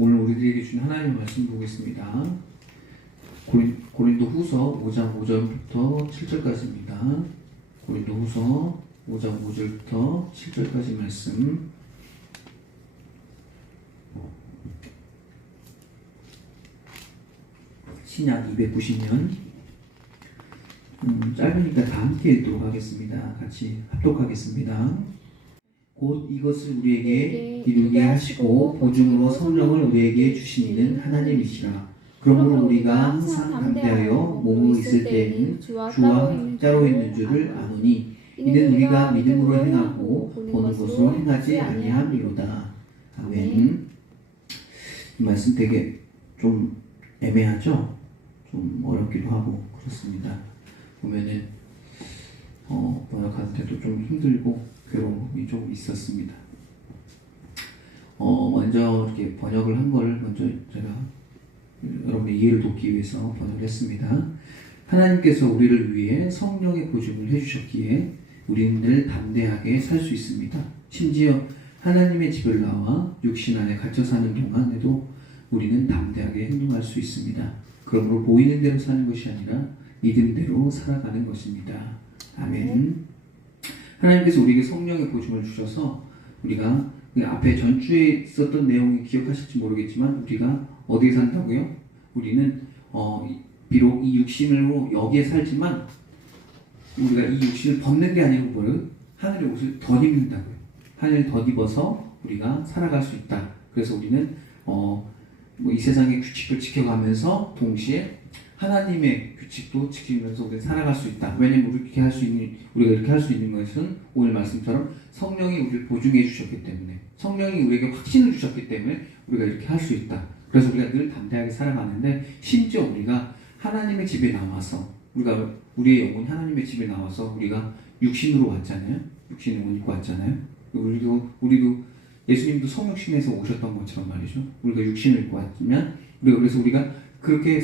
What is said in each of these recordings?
오늘 우리들에게 준 하나님의 말씀 보겠습니다. 고린도 후서 5장 5절부터 7절까지입니다. 고린도 후서 5장 5절부터 7절까지 말씀. 신약 290년. 짧으니까 다 함께 읽도록 하겠습니다. 같이 합독하겠습니다. 곧 이것을 우리에게 이루게 하시고 보증으로 성령을 우리에게 주시는 하나님이시라. 그러므로 우리가 항상 담대하여 몸으로 있을 때에는 주와 함께로 있는 줄을 아노니 이는 우리가 믿음으로 행하고 보는 것으로 행하지 아니함이로다. 아멘. 이 말씀 되게 좀 애매하죠? 좀 어렵기도 하고 그렇습니다. 보면은 번역하는데도 좀 힘들고 괴로움이 조금 있었습니다. 먼저 이렇게 번역을 한 걸 먼저 제가 여러분의 이해를 돕기 위해서 번역을 했습니다. 하나님께서 우리를 위해 성령의 보증을 해주셨기에 우리는 늘 담대하게 살 수 있습니다. 심지어 하나님의 집을 나와 육신 안에 갇혀 사는 동안에도 우리는 담대하게 행동할 수 있습니다. 그러므로 보이는 대로 사는 것이 아니라 믿음대로 살아가는 것입니다. 아멘. 하나님께서 우리에게 성령의 보증을 주셔서 우리가 앞에 전주에 있었던 내용이 기억하실지 모르겠지만 우리가 어디에 산다고요? 우리는 비록 이 육신으로 여기에 살지만 우리가 이 육신을 벗는 게 아니고 뭐예요? 하늘의 옷을 덧입는다고요. 하늘을 덧입어서 우리가 살아갈 수 있다. 그래서 우리는 이 세상의 규칙을 지켜가면서 동시에 하나님의 규칙도 지키면서 우리가 살아갈 수 있다. 왜냐면 우리가 이렇게 할 수 있는 것은 오늘 말씀처럼 성령이 우리를 보증해 주셨기 때문에, 성령이 우리에게 확신을 주셨기 때문에 우리가 이렇게 할 수 있다. 그래서 우리가 늘 담대하게 살아가는데, 심지어 우리가 하나님의 집에 나와서 우리의 영혼이 하나님의 집에 나와서 우리가 육신으로 왔잖아요. 육신의 옷 입고 왔잖아요. 우리도 예수님도 성육신에서 오셨던 것처럼 말이죠. 우리가 육신을 입고 왔으면 그래서 우리가 그렇게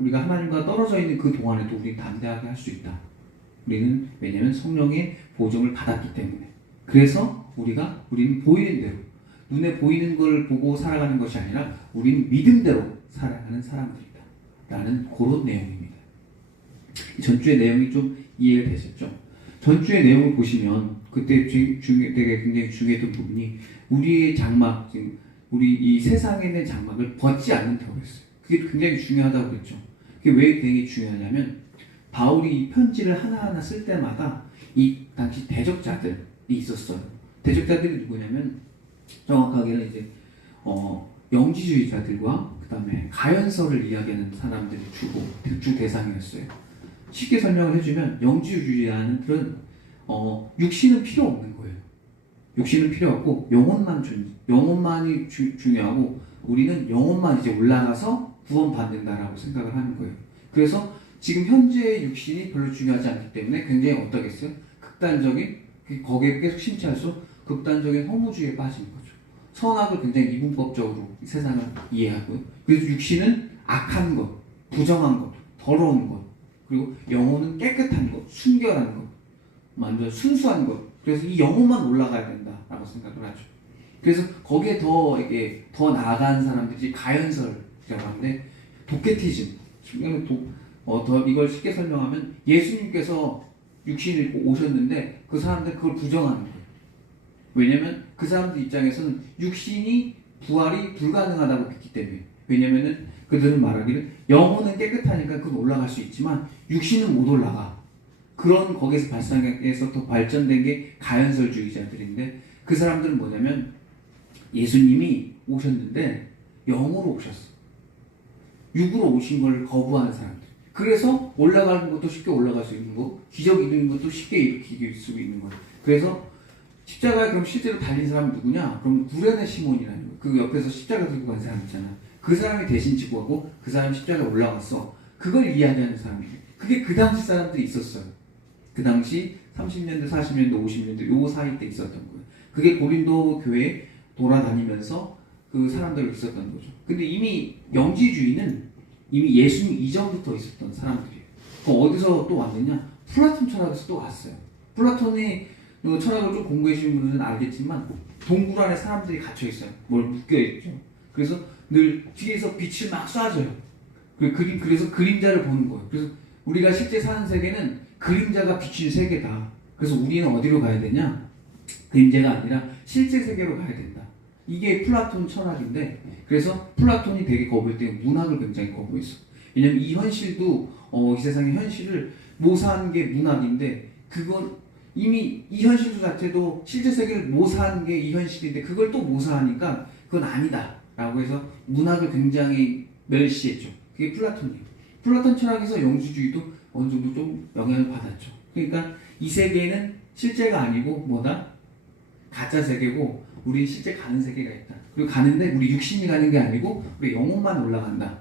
우리가 하나님과 떨어져 있는 그 동안에도 우리는 담대하게 할 수 있다. 우리는 왜냐하면 성령의 보증을 받았기 때문에. 그래서 우리는 보이는 대로, 눈에 보이는 걸 보고 살아가는 것이 아니라 우리는 믿음대로 살아가는 사람들이다 라는 그런 내용입니다. 전주의 내용이 좀 이해가 되셨죠? 전주의 내용을 보시면 그때 되게 굉장히 중요했던 부분이 우리의 장막, 지금 우리 이 세상에 있는 장막을 벗지 않는다고 했어요. 그게 굉장히 중요하다고 그랬죠. 그게 왜 굉장히 중요하냐면 바울이 이 편지를 하나하나 쓸 때마다 이 당시 대적자들이 있었어요. 대적자들이 누구냐면 정확하게는 이제 영지주의자들과 그 다음에 가연설을 이야기하는 사람들이 주 대상이었어요. 쉽게 설명을 해주면 영지주의자들은 육신은 필요 없는 거예요. 육신은 필요 없고 영혼만이 중요하고 우리는 영혼만 이제 올라가서 구원받는다라고 생각을 하는 거예요. 그래서 지금 현재의 육신이 별로 중요하지 않기 때문에 굉장히 어떠겠어요? 거기에 계속 심취할수록 극단적인 허무주의에 빠지는 거죠. 선악을 굉장히 이분법적으로 세상을 이해하고요. 그래서 육신은 악한 것, 부정한 것, 더러운 것, 그리고 영혼은 깨끗한 것, 순결한 것, 완전 순수한 것. 그래서 이 영혼만 올라가야 된다라고 생각을 하죠. 그래서 거기에 더 나아간 사람들이 가연설이라고 하는데, 도케티즘. 이걸 쉽게 설명하면 예수님께서 육신을 입고 오셨는데 그 사람들 그걸 부정하는 거예요. 왜냐면 그 사람들 입장에서는 육신이 부활이 불가능하다고 믿기 때문에. 왜냐면은 그들은 말하기를 영혼은 깨끗하니까 그건 올라갈 수 있지만 육신은 못 올라가. 그런 거기에서 발상해서 더 발전된 게 가연설주의자들인데, 그 사람들은 뭐냐면 예수님이 오셨는데 영으로 오셨어. 육으로 오신 걸 거부하는 사람들. 그래서 올라가는 것도 쉽게 올라갈 수 있는 거, 기적 이루는 것도 쉽게 일으킬 수 있는 거예요. 그래서 십자가에 그럼 실제로 달린 사람은 누구냐? 그럼 구레네 시몬이라는 거예요. 그 옆에서 십자가 들고 간 사람 있잖아. 그 사람이 대신 지고 하고 그 사람이 십자가에 올라갔어. 그걸 이야기하는 사람이에요. 그게 그 당시 사람들이 있었어요. 그 당시 30년대, 40년대, 50년대 요 사이 때 있었던 거예요. 그게 고린도 교회에 돌아다니면서 그 사람들이 있었던 거죠. 근데 이미 영지주의는 이미 예수님 이전부터 있었던 사람들이에요. 어디서 또 왔느냐? 플라톤 철학에서 또 왔어요. 플라톤의 철학을 좀 공부해 주신 분들은 알겠지만 동굴 안에 사람들이 갇혀 있어요. 뭘 묶여 있죠. 그래서 늘 뒤에서 빛을 막 쏴줘요. 그래서 그림자를 보는 거예요. 그래서 우리가 실제 사는 세계는 그림자가 비친 세계다. 그래서 우리는 어디로 가야 되냐? 그림자가 아니라 실제 세계로 가야 된다. 이게 플라톤 철학인데, 그래서 플라톤이 되게 거부할 때 문학을 굉장히 거부했어. 왜냐면 이 현실도 이 세상의 현실을 모사하는 게 문학인데, 그건 이미 이 현실 자체도 실제 세계를 모사하는 게 이 현실인데 그걸 또 모사하니까 그건 아니다 라고 해서 문학을 굉장히 멸시했죠. 그게 플라톤이에요. 플라톤 철학에서 영주주의도 어느 정도 좀 영향을 받았죠. 그러니까 이 세계는 실제가 아니고 뭐다? 가짜 세계고 우리 실제 가는 세계가 있다. 그리고 가는데 우리 육신이 가는 게 아니고 우리 영혼만 올라간다.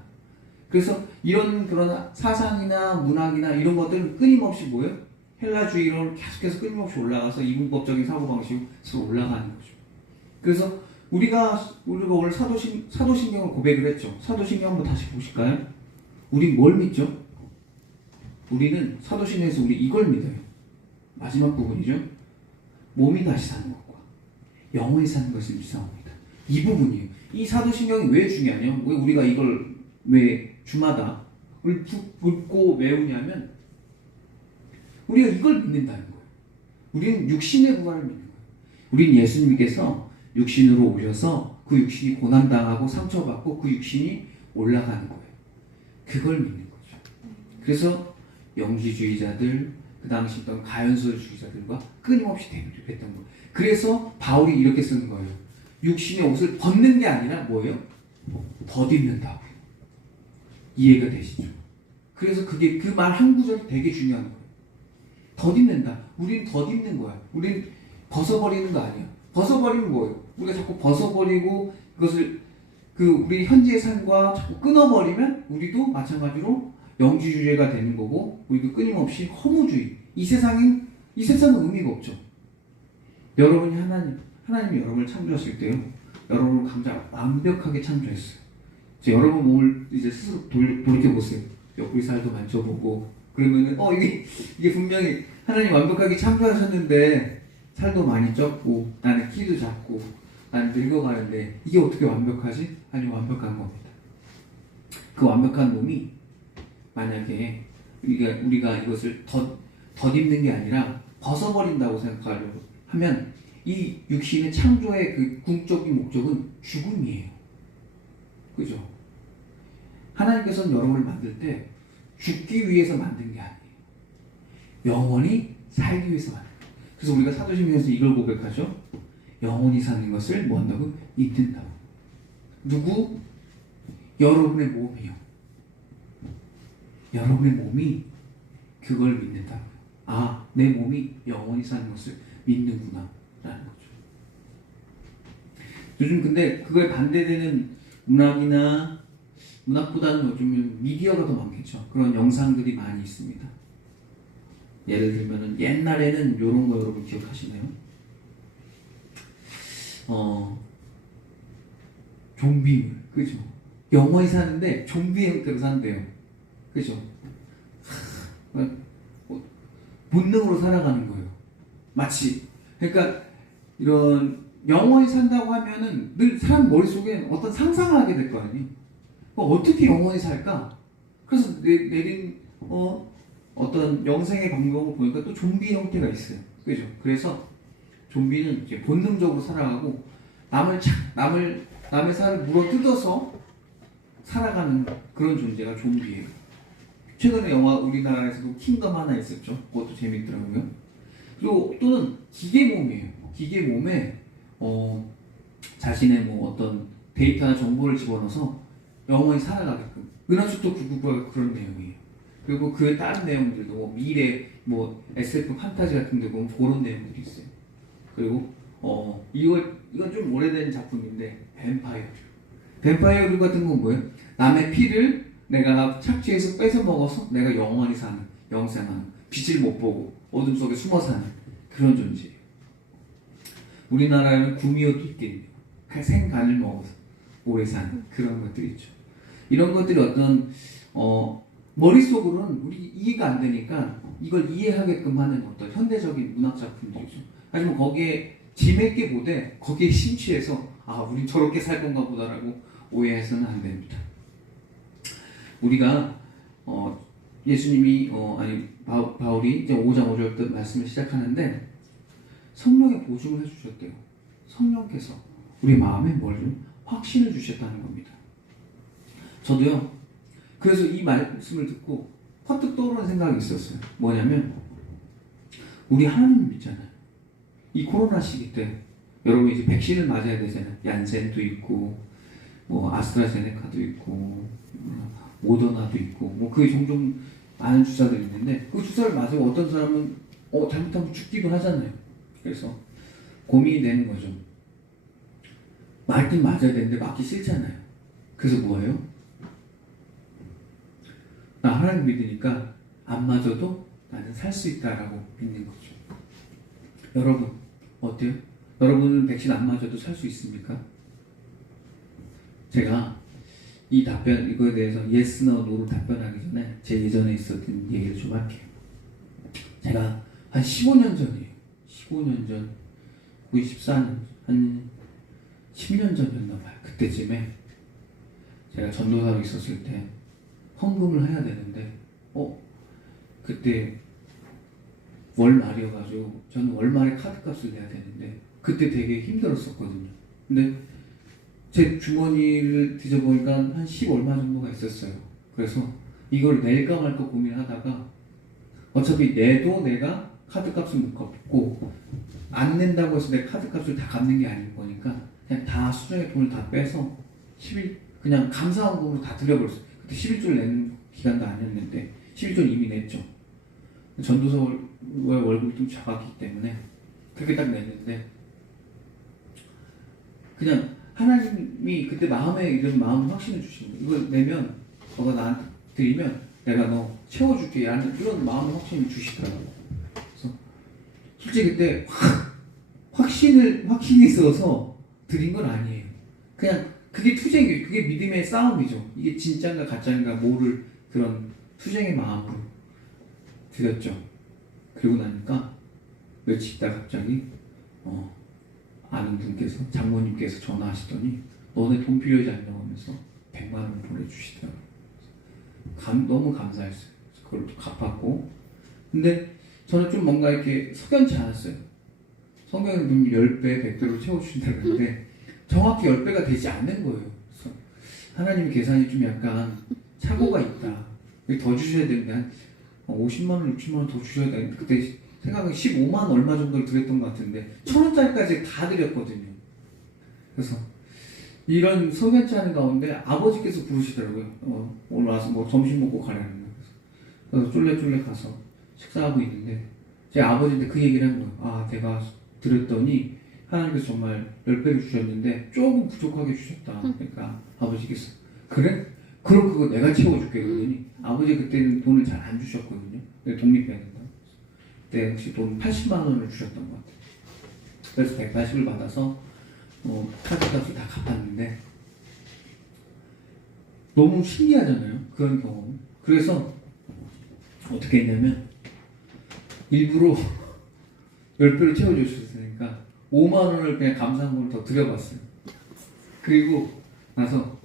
그래서 이런 그런 사상이나 문학이나 이런 것들은 끊임없이 뭐예요? 헬라주의로 계속해서 끊임없이 올라가서 이분법적인 사고방식으로 올라가는 거죠. 그래서 우리가 오늘 사도신경을 고백을 했죠. 사도신경 한번 다시 보실까요? 우린 뭘 믿죠? 우리는 사도신경에서 우리 이걸 믿어요. 마지막 부분이죠. 몸이 다시 사는 것과 영혼이 사는 것을 믿사옵니다. 이 부분이에요. 이 사도신경이 왜 중요하냐? 왜 우리가 이걸 왜 주마다 읊고 외우냐면 우리가 이걸 믿는다는 거예요. 우리는 육신의 부활을 믿는 거예요. 우리는 예수님께서 육신으로 오셔서 그 육신이 고난당하고 상처받고 그 육신이 올라가는 거예요. 그걸 믿는 거죠. 그래서 영지주의자들, 그 당시 있던 가연설주의자들과 끊임없이 대립을 했던 거예요. 그래서 바울이 이렇게 쓰는 거예요. 육신의 옷을 벗는 게 아니라 뭐예요? 덧입는다고요. 이해가 되시죠? 그래서 그게 그 말 한 구절이 되게 중요한 거예요. 덧입는다. 우린 덧입는 거야. 우린 벗어버리는 거 아니야. 벗어버리면 뭐예요? 우리가 자꾸 벗어버리고 그것을 우리 현재의 삶과 자꾸 끊어버리면 우리도 마찬가지로 영지주의가 되는 거고 우리도 끊임없이 허무주의. 이 세상은 의미가 없죠. 여러분이 하나님이 여러분을 창조하실 때요. 여러분을 가장 완벽하게 창조했어요. 여러분 몸을 이제 스스로 돌이켜보세요. 옆구리 살도 만져보고 그러면은 이게 분명히 하나님 완벽하게 창조하셨는데 살도 많이 쪘고 나는 키도 작고 나는 늙어가는데 이게 어떻게 완벽하지? 아니 완벽한 겁니다. 그 완벽한 몸이 만약에 우리가 이것을 덧입는 게 아니라 벗어버린다고 생각하려고 하면 이 육신의 창조의 그 궁적인 목적은 죽음이에요. 그죠? 하나님께서는 여러분을 만들 때 죽기 위해서 만든 게 아니에요. 영원히 살기 위해서 만든 거예요. 그래서 우리가 사도신경에서 이걸 고백하죠. 영원히 사는 것을 뭐 한다고? 믿는다고. 누구? 여러분의 몸이요. 여러분의 몸이 그걸 믿는다고요. 아, 내 몸이 영원히 사는 것을 믿는구나 라는 거죠. 요즘 근데 그거에 반대되는 문학보다는 요즘 미디어가 더 많겠죠. 그런 영상들이 많이 있습니다. 예를 들면은 옛날에는 이런 거 여러분 기억하시나요? 좀비물, 그죠? 영원히 사는데 좀비 형태로 산대요. 그죠? 본능으로 살아가는 거예요. 마치. 그러니까 이런 영원히 산다고 하면은 늘 사람 머릿속에 어떤 상상을 하게 될 거 아니에요? 어떻게 영원히 살까? 그래서 내린 어떤 영생의 방법을 보니까 또 좀비 형태가 있어요. 그죠? 그래서 좀비는 이제 본능적으로 살아가고 남의 살을 물어 뜯어서 살아가는 그런 존재가 좀비예요. 최근에 영화 우리나라에서도 킹덤 하나 있었죠. 그것도 재밌더라고요. 그리고 또는 기계 몸이에요. 기계 몸에 자신의 뭐 어떤 데이터나 정보를 집어넣어서 영원히 살아가게끔. 은하수도 999가 그런 내용이에요. 그리고 그 다른 내용들도 뭐 미래, 뭐 SF 판타지 같은 데 보면 그런 내용들이 있어요. 그리고 이건 좀 오래된 작품인데 뱀파이어류 같은 건 뭐예요? 남의 피를 내가 착취해서 뺏어 먹어서 내가 영원히 사는, 영생하는, 빛을 못 보고 어둠 속에 숨어 사는 그런 존재예요. 우리나라에는 구미호도 있겠네요. 생간을 먹어서 오래 사는 그런 것들이 있죠. 이런 것들이 어떤 머릿속으로는 우리 이해가 안 되니까 이걸 이해하게끔 하는 어떤 현대적인 문학 작품들이죠. 하지만 거기에 재밌게 보되 거기에 심취해서 우린 저렇게 살 건가 보다라고 오해해서는 안 됩니다. 우리가 예수님이 바울이 이제 5장 5절부터 말씀을 시작하는데 성령의 보증을 해주셨대요. 성령께서 우리 마음에 뭘 좀 확신을 주셨다는 겁니다. 저도요. 그래서 이 말씀을 듣고 퍼뜩 떠오르는 생각이 있었어요. 뭐냐면 우리 하나님 믿잖아요. 이 코로나 시기 때 여러분 이제 백신을 맞아야 되잖아요. 얀센도 있고 뭐 아스트라제네카도 있고 모더나도 있고 뭐 그게 종종 많은 주사들이 있는데 그 주사를 맞으면 어떤 사람은 잘못하면 죽기도 하잖아요. 그래서 고민이 되는 거죠. 맞긴 맞아야 되는데 맞기 싫잖아요. 그래서 뭐예요? 나 하나님 믿으니까 안 맞아도 나는 살 수 있다라고 믿는 거죠. 여러분 어때요? 여러분은 백신 안 맞아도 살 수 있습니까? 제가 이 답변 이거에 대해서 yes, no, no로 답변하기 전에 제 예전에 있었던 얘기를 좀 할게요. 제가 한 15년 전이에요. 15년 전, 94년, 한 10년 전이었나 봐요. 그때쯤에 제가 전도사로 있었을 때 헌금을 해야 되는데 그때 월말이어가지고 저는 월말에 카드값을 내야 되는데 그때 되게 힘들었었거든요. 근데 제 주머니를 뒤져보니까 한 10 얼마 정도가 있었어요. 그래서 이걸 낼까 말까 고민하다가 어차피 내도 내가 카드값을 못 갚고 안 낸다고 해서 내 카드값을 다 갚는 게 아닌 거니까 그냥 다 수중에 돈을 다 빼서 10일 그냥 감사원금으로 다 드려버렸어요. 그때 11조를 내는 기간도 아니었는데 11조를 이미 냈죠. 전도사 월급이 좀 작았기 때문에 그렇게 딱 냈는데 그냥 하나님이 그때 마음에 이런 마음 확신을 주시는 거예요. 이걸 내면 너가 나한테 드리면 내가 너 채워줄게 라는 이런 마음 확신을 주시더라고요. 그래서 솔직히 그때 확신이 있어서 드린 건 아니에요. 그냥 그게 투쟁이에요. 그게 믿음의 싸움이죠. 이게 진짜인가 가짜인가 모를 그런 투쟁의 마음으로 드렸죠. 그리고 나니까 며칠 있다 갑자기 아는 분께서 장모님께서 전화하시더니 너네 돈 필요하지 않냐고 하면서 100만 원을 보내주시더라고요. 너무 감사했어요. 그걸 또 갚았고 근데 저는 좀 뭔가 이렇게 석연치 않았어요. 성경에 보면 10배, 100배로 채워주신다고 했는데 정확히 10배가 되지 않는 거예요. 그래서 하나님 계산이 좀 약간 착오가 있다. 더 주셔야 되는데 한 50만 원, 60만 원 더 주셔야 되는데 그때 생각은 15만 원 얼마 정도를 드렸던 것 같은데 1,000원짜리까지 다 드렸거든요. 그래서 이런 석연치 않은 가운데 아버지께서 부르시더라고요. 오늘 와서 뭐 점심 먹고 가라는 거예요. 그래서 쫄래쫄래 가서 식사하고 있는데 제 아버지한테 그 얘기를 한 거예요. 내가 드렸더니 하나님께서 정말 10배를 주셨는데 조금 부족하게 주셨다. 그러니까 아버지께서 그래? 그럼 그거 내가 채워줄게 그러더니 아버지 그때는 돈을 잘 안 주셨거든요. 독립해야 된다. 그때 혹시 돈 80만 원을 주셨던 것 같아요. 그래서 180을 받아서 카드값을 다 갚았는데 너무 신기하잖아요. 그런 경험. 그래서 어떻게 했냐면 일부러 10배를 채워주셨으니까 5만 원을 그냥 감사함으로 더 드려봤어요. 그리고 나서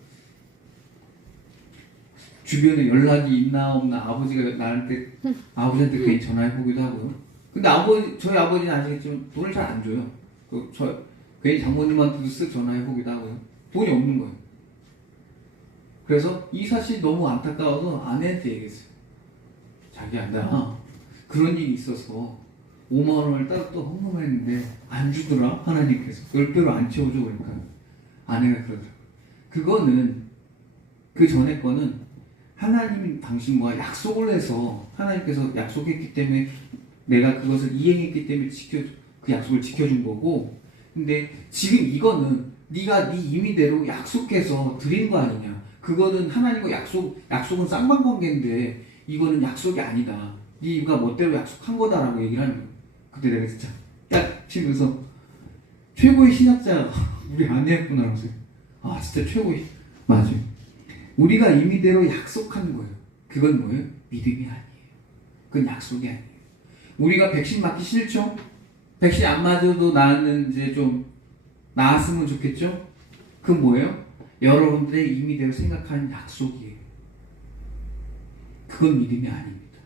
주변에 연락이 있나 없나 아버지가 아버지한테 괜히 전화해보기도 하고요. 근데 저희 아버지는 아시겠지만 돈을 잘 안 줘요. 괜히 장모님한테도 쓱 전화해보기도 하고요. 돈이 없는 거예요. 그래서 이 사실이 너무 안타까워서 아내한테 얘기했어요. 자기야, 나 그런 일이 있어서 5만 원을 따로 또 헌금했는데 안 주더라 하나님께서 10배로 안 채워줘. 그러니까 아내가 그러더라고요. 그거는 그 전에 거는 하나님이 당신과 약속을 해서 하나님께서 약속했기 때문에 내가 그것을 이행했기 때문에 그 약속을 지켜준 거고 근데 지금 이거는 네가 네 임의대로 약속해서 드린 거 아니냐. 그거는 하나님과 약속은 쌍방관계인데 이거는 약속이 아니다. 네가 멋대로 약속한 거다라고 얘기를 하는 거예요. 그때 내가 진짜 딱 치면서 최고의 신학자가 우리 아내였구나 하면서 진짜 최고의 맞아요. 우리가 임의대로 약속하는 거예요. 그건 뭐예요? 믿음이 아니에요. 그건 약속이 아니에요. 우리가 백신 맞기 싫죠? 백신 안 맞아도 나는 이제 좀 나았으면 좋겠죠? 그건 뭐예요? 여러분들의 임의대로 생각하는 약속이에요. 그건 믿음이 아닙니다.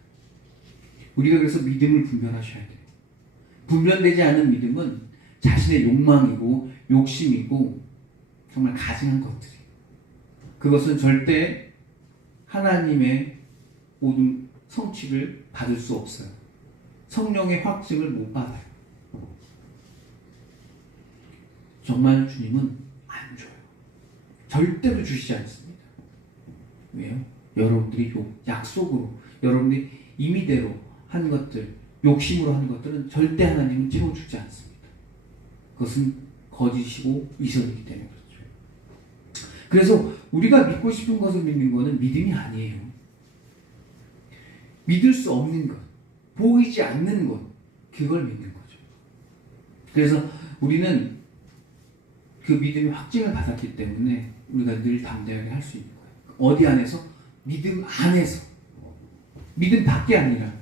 우리가 그래서 믿음을 분별하셔야 돼요. 분별되지 않은 믿음은 자신의 욕망이고 욕심이고 정말 가증한 것들이에요. 그것은 절대 하나님의 모든 성취를 받을 수 없어요. 성령의 확증을 못 받아요. 정말 주님은 안 줘요. 절대로 주시지 않습니다. 왜요? 여러분들이 약속으로, 여러분들이 임의대로 한 것들, 욕심으로 한 것들은 절대 하나님은 채워주지 않습니다. 그것은 거짓이고 이선이기 때문에 그렇죠. 그래서 우리가 믿고 싶은 것을 믿는 것은 믿음이 아니에요. 믿을 수 없는 것, 보이지 않는 것, 그걸 믿는 거죠. 그래서 우리는 그 믿음의 확증을 받았기 때문에 우리가 늘 담대하게 할 수 있는 거예요. 어디 안에서? 믿음 안에서. 믿음 밖에 아니라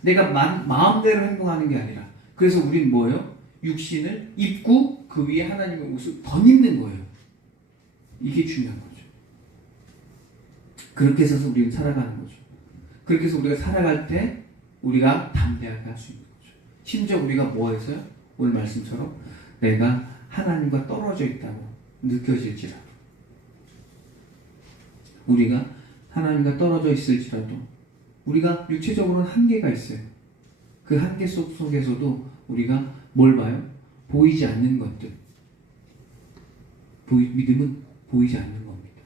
내가 마음대로 행동하는 게 아니라. 그래서 우리는 뭐예요? 육신을 입고 그 위에 하나님의 옷을 덧입는 거예요. 이게 중요한 거죠. 그렇게 해서 우리는 살아가는 거죠. 그렇게 해서 우리가 살아갈 때 우리가 담대하게 할 수 있는 거죠. 심지어 우리가 뭐 해서요? 오늘 말씀처럼 내가 하나님과 떨어져 있다고 느껴질지라도, 우리가 하나님과 떨어져 있을지라도 우리가 육체적으로는 한계가 있어요. 그 한계 속에서도 우리가 뭘 봐요? 보이지 않는 것들. 믿음은 보이지 않는 겁니다.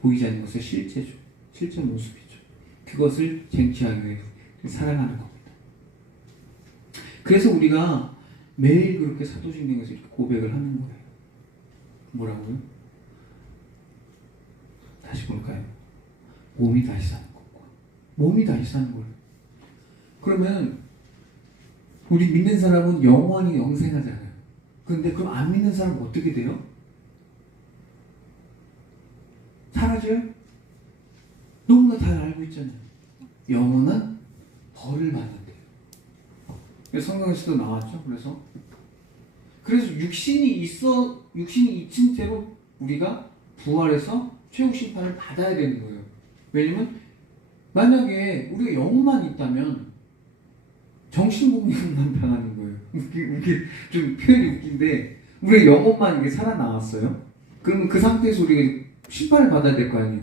보이지 않는 것의 실제죠. 실제 모습이죠. 그것을 쟁취하기 위해 살아가는 겁니다. 그래서 우리가 매일 그렇게 사도신경에서 이렇게 고백을 하는 거예요. 뭐라고요? 다시 볼까요? 몸이 다시 사는 거고. 몸이 다시 사는 거예요. 그러면 우리 믿는 사람은 영원히 영생하잖아요. 그런데 그럼 안 믿는 사람은 어떻게 돼요? 사라져요? 너무나 잘 알고 있잖아요. 영원한 벌을 받는대요. 성경에서도 나왔죠. 그래서 육신이 있은 채로 우리가 부활해서 최후 심판을 받아야 되는 거예요. 왜냐면 만약에 우리가 영혼만 있다면 정신공격만 당하는 거예요. 이게 좀 표현이 웃긴데, 우리가 영혼만 이렇게 살아나왔어요. 그러면 그 상태에서 우리가 심판을 받아야 될 거 아니에요.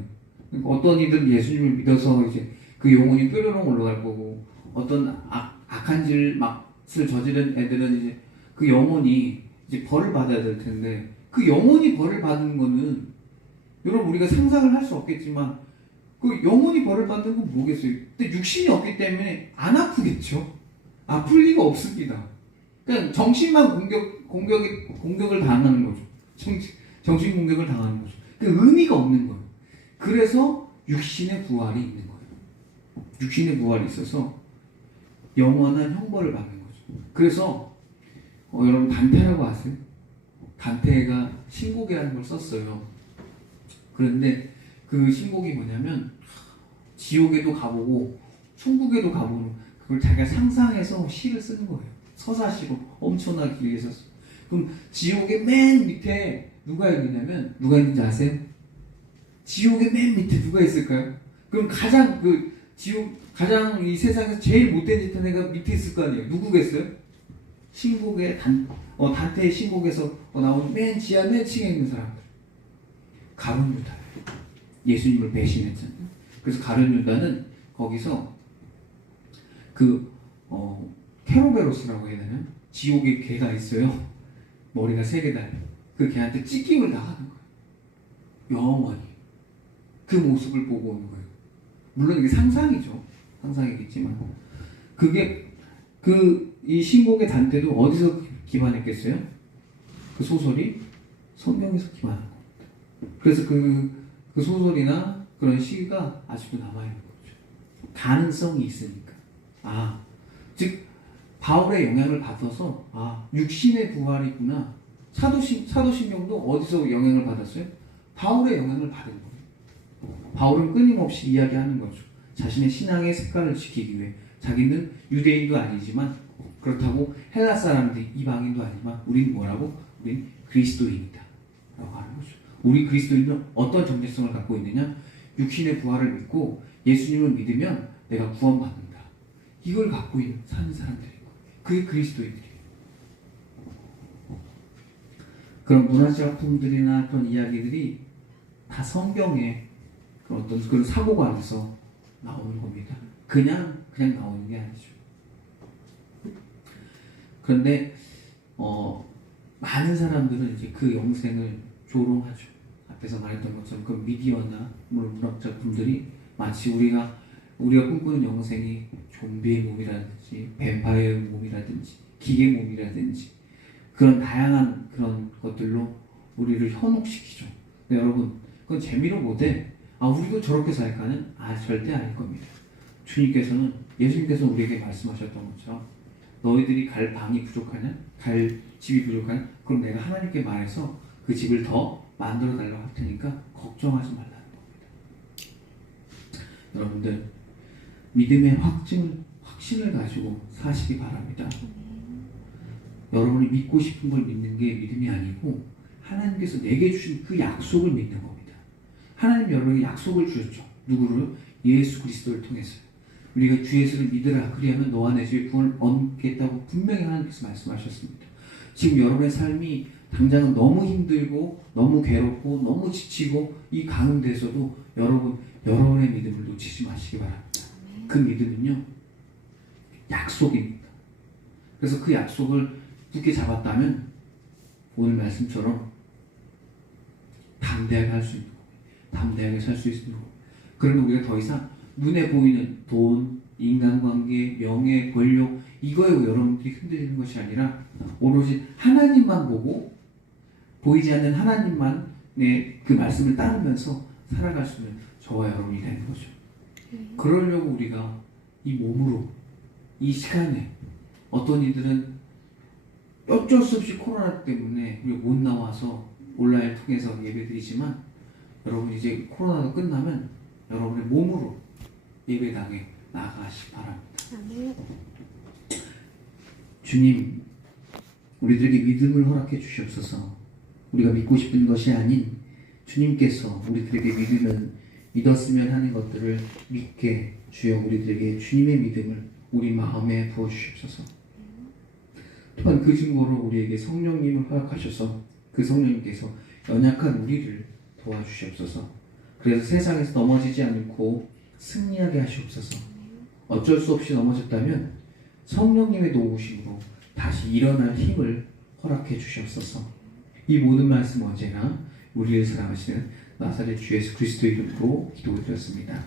그러니까 어떤 이들은 예수님을 믿어서 이제 그 영혼이 뾰로롱 올라갈 거고, 어떤 악한 짓을 저지른 애들은 이제 그 영혼이 이제 벌을 받아야 될 텐데, 그 영혼이 벌을 받는 거는 여러분 우리가 상상을 할 수 없겠지만 그 영혼이 벌을 받는 건 뭐겠어요? 근데 육신이 없기 때문에 안 아프겠죠. 아플 리가 없습니다. 그냥 정신만 공격을 당하는 거죠. 정신 공격을 당하는 거죠. 그 의미가 없는 거예요. 그래서 육신의 부활이 있는 거예요. 육신의 부활이 있어서 영원한 형벌을 받는 거죠. 그래서 여러분 단테라고 아세요? 단테가 신곡이라는 걸 썼어요. 그런데 그 신곡이 뭐냐면 지옥에도 가보고 천국에도 가보는, 그걸 자기가 상상해서 시를 쓰는 거예요. 서사시로 엄청나게 길게 썼어요. 그럼 지옥의 맨 밑에 누가 있는지 아세요? 지옥의 맨 밑에 누가 있을까요? 그럼 가장 이 세상에서 제일 못된 짓 한 애가 밑에 있을 거 아니에요? 누구겠어요? 신곡의 단테의 신곡에서 나온 맨 지하 맨 층에 있는 사람들. 가룟 유다. 예수님을 배신했잖아요. 그래서 가룟 유다는 거기서 케로베로스라고 해야 되나? 지옥의 개가 있어요. 머리가 3개 달려. 그 개한테 찢김을 당하는 거예요. 영원히. 그 모습을 보고 오는 거예요. 물론 이게 상상이죠. 상상이겠지만. 이 신곡의 단테도 어디서 기반했겠어요? 그 소설이 성경에서 기반한 겁니다. 그래서 그 소설이나 그런 시가 아직도 남아있는 거죠. 가능성이 있으니까. 즉 바울의 영향을 받아서 육신의 부활이구나. 사도신경도 어디서 영향을 받았어요? 바울의 영향을 받은 거예요. 바울은 끊임없이 이야기하는 거죠. 자신의 신앙의 색깔을 지키기 위해. 자기는 유대인도 아니지만, 그렇다고 헬라 사람들 이방인도 아니지만 우린 뭐라고? 우린 그리스도인이다 라고 하는 거죠. 우리 그리스도인은 어떤 정체성을 갖고 있느냐? 육신의 부활을 믿고 예수님을 믿으면 내가 구원받는다. 이걸 갖고 사는 사람들이고 그게 그리스도인들이에요. 그런 문화작품들이나 그런 이야기들이 다 성경의 어떤 그런 사고관에서 나오는 겁니다. 그냥 나오는 게 아니죠. 그런데 많은 사람들은 이제 그 영생을 조롱하죠. 앞에서 말했던 것처럼 그 미디어나 문학작품들이 마치 우리가 꿈꾸는 영생이 좀비의 몸이라든지 뱀파이어의 몸이라든지 기계 몸이라든지 그런 다양한 그런 것들로 우리를 현혹시키죠. 여러분 그건 재미로 보되 우리도 저렇게 살까는 절대 아닐 겁니다. 예수님께서는 우리에게 말씀하셨던 것처럼 너희들이 갈 방이 부족하냐? 갈 집이 부족하냐? 그럼 내가 하나님께 말해서 그 집을 더 만들어 달라고 할 테니까 걱정하지 말라는 겁니다. 여러분들 믿음의 확신을 가지고 사시기 바랍니다. 여러분이 믿고 싶은 걸 믿는 게 믿음이 아니고 하나님께서 내게 주신 그 약속을 믿는 겁니다. 하나님 여러분에게 약속을 주셨죠. 누구를? 예수 그리스도를 통해서. 우리가 주 예수를 믿으라 그리하면 너와 내 집에 구원을 얻겠다고 분명히 하나님께서 말씀하셨습니다. 지금 여러분의 삶이 당장은 너무 힘들고 너무 괴롭고 너무 지치고 이 가운데서도 여러분의 믿음을 놓치지 마시기 바랍니다. 그 믿음은요 약속입니다. 그래서 그 약속을 굳게 잡았다면 오늘 말씀처럼 담대하게 할 수 있는 겁니다. 담대하게 살 수 있는 겁니다. 그러면 우리가 더 이상 눈에 보이는 돈, 인간관계, 명예, 권력 이거에 여러분들이 흔들리는 것이 아니라 오로지 하나님만 보고 보이지 않는 하나님만의 그 말씀을 따르면서 살아갈 수 있는 저와 여러분이 되는 거죠. 그러려고 우리가 이 몸으로 이 시간에 어떤 이들은 어쩔 수 없이 코로나 때문에 우리가 못 나와서 온라인 통해서 예배드리지만 여러분 이제 코로나가 끝나면 여러분의 몸으로 예배당에 나아가시기 바랍니다. 주님, 우리들에게 믿음을 허락해 주시옵소서. 우리가 믿고 싶은 것이 아닌 주님께서 우리들에게 믿었으면 하는 것들을 믿게 주여 우리들에게 주님의 믿음을 우리 마음에 부어주시옵소서. 또한 그 증거로 우리에게 성령님을 허락하셔서 그 성령님께서 연약한 우리를 도와주시옵소서. 그래서 세상에서 넘어지지 않고 승리하게 하시옵소서. 어쩔 수 없이 넘어졌다면 성령님의 도우심으로 다시 일어날 힘을 허락해 주시옵소서. 이 모든 말씀 언제나 우리를 사랑하시는 나사렛 주 예수 그리스도 이름으로 기도드렸습니다.